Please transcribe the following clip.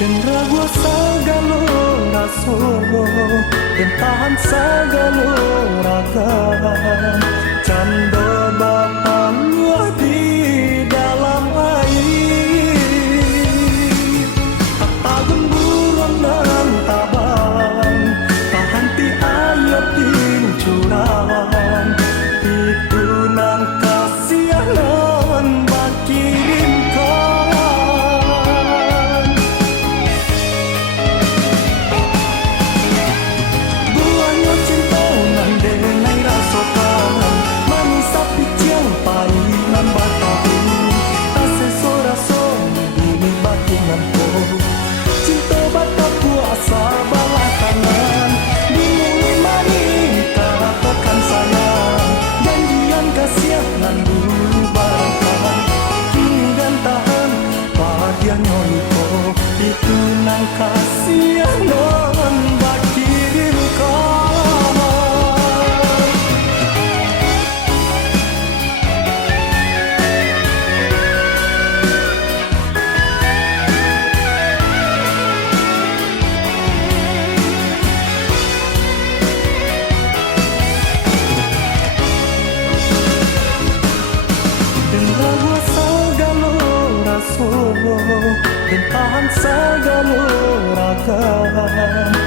Dan ragu sagalo raso, dan tahan sagalo ragam. Canda bapa di dalam air, kata gemburan dan tabang, tahan ti ayat curang. Itu nang kasihanan bakirimkan. Buahnya cinta nan denai rasokan, manis sapi ciang painan batahu. Tase soraso bumi batingan ko, cinta bata puasa balakangan. Dimulai mani katakan sayang, janjian kasihanan dulu barangkan. Kini dan tahan bahagian nyoniko, itu nang kasihanan bakirimkan. Dan ragu sagalo raso, dan tahan sagalo ragam.